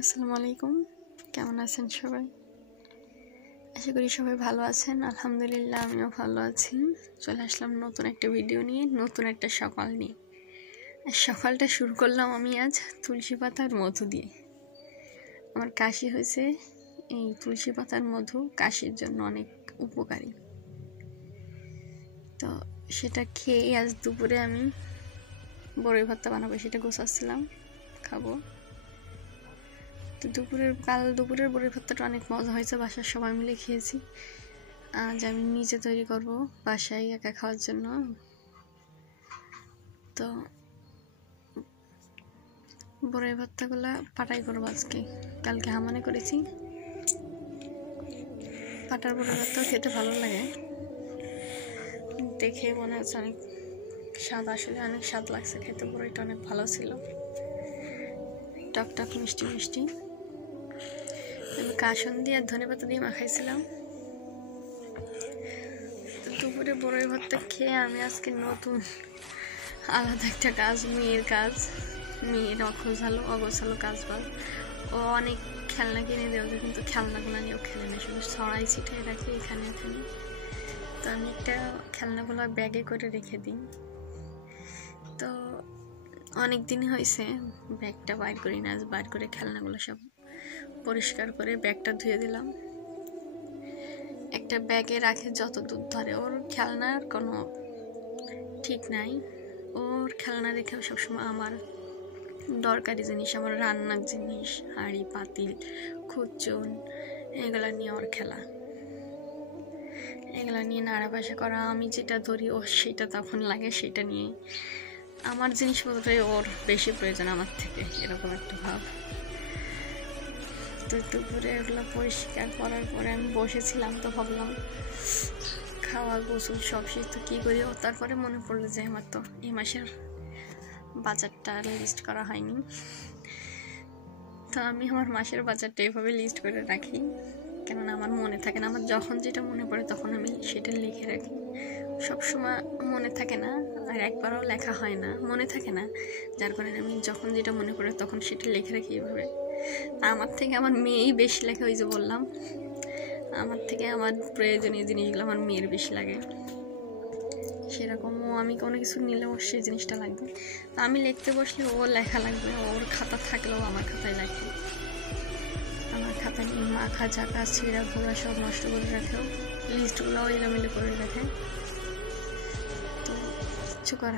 আসসালামু আলাইকুম, কেমন আছেন সবাই? আশা করি সবাই ভালো আছেন। আলহামদুলিল্লাহ আমিও ভালো আছি। চলে আসলাম নতুন একটা ভিডিও নিয়ে, নতুন একটা সকাল নিয়ে। সকালটা শুরু করলাম আমি আজ তুলসী পাতার মধু দিয়ে। আমার কাশি হয়েছে, এই তুলসী পাতার মধু কাশির জন্য অনেক উপকারী। তো সেটা খেয়ে আজ দুপুরে আমি বড়ই ভর্তা বানাবো, সেটা গোছাচ্ছিলাম, খাবো। তো কাল দুপুরের বড়ি ভর্তাটা অনেক মজা হয়েছে, বাসার সবাই মিলে খেয়েছি। আজ আমি নিজে তৈরি করব বাসায় একা খাওয়ার জন্য। তো বড়ি ভর্তাগুলো পাটাই করবো আজকে, কালকে হামানে করেছি। পাটার বড়ি ভর্তা খেতে ভালো লাগে, দেখে মনে হচ্ছে অনেক স্বাদ, আসলে অনেক স্বাদ লাগছে খেতে। বড়িটা অনেক ভালো ছিল, টক মিষ্টি মিষ্টি। আমি কাসন দিয়ে আর ধনেপাতা দিয়ে মাখাইছিলাম। দুপুরে বড়ই ভর্তা খেয়ে আমি আজকে নতুন আলাদা একটা কাজ, মেয়ের অগোছালো কাজ বাজ। ও অনেক খেলনা কিনে দেওয়া, কিন্তু খেলনাগুলো নিয়েও খেলে না, শুধু ছড়াই ছিটাই রাখি এখানে। তো আমি একটা খেলনাগুলো ব্যাগে করে রেখে দিই। তো অনেক দিনই হয়েছে ব্যাগটা বাইর করি না, আজ বাইর করে খেলনাগুলো সব পরিষ্কার করে ব্যাগটা ধুয়ে দিলাম। একটা ব্যাগে রাখে যত দূর ধরে, ওর খেলনার কোনো ঠিক নাই। ওর খেলনা রেখে সবসময় আমার দরকারি জিনিস, আমার রান্নার জিনিস, হাঁড়ি পাতিল খুচুন, এগুলা নিয়ে ওর খেলা। এগুলা নিয়ে নাড়াবাসা করা, আমি যেটা ধরি ও সেটা তখন লাগে, সেটা নিয়ে আমার জিনিসপত্রই ওর বেশি প্রয়োজন আমার থেকে, এরকম একটা ভাব। তো দুপুরে এগুলো পরিষ্কার করার পরে আমি বসেছিলাম, তো ভাবলাম খাওয়া গোসল সব শেষ, তো কী করি। ও তারপরে মনে পড়লো যে আমার তো এই মাসের বাজারটা লিস্ট করা হয়নি। তো আমি আমার মাসের বাজারটা এইভাবে লিস্ট করে রাখি, কেননা আমার মনে থাকে না। আমার যখন যেটা মনে পড়ে তখন আমি সেটা লিখে রাখি। সবসময় মনে থাকে না, আর একবারও লেখা হয় না, মনে থাকে না, যার কারণে আমি যখন যেটা মনে পড়ে তখন সেটা লিখে রাখি এইভাবে। আমার থেকে আমার মেয়েই বেশি লেখে, ওই যে বললাম, আমার থেকে আমার প্রয়োজনীয় জিনিসগুলো আমার মেয়ের বেশি লাগে। সেরকমও আমি কোনো কিছু নিলেও সেই জিনিসটা লাগবে, আমি লিখতে বসলে ও লেখা লাগবে। ওর খাতা থাকলেও আমার খাতায় লাগবে। আমার খাতা নিয়ে মাখা ঝাঁকা ছিঁড়া ঘোড়া সব নষ্ট করে রাখেও, লিস্টগুলোও এলোমেলো করে রাখে। তো কিছু করা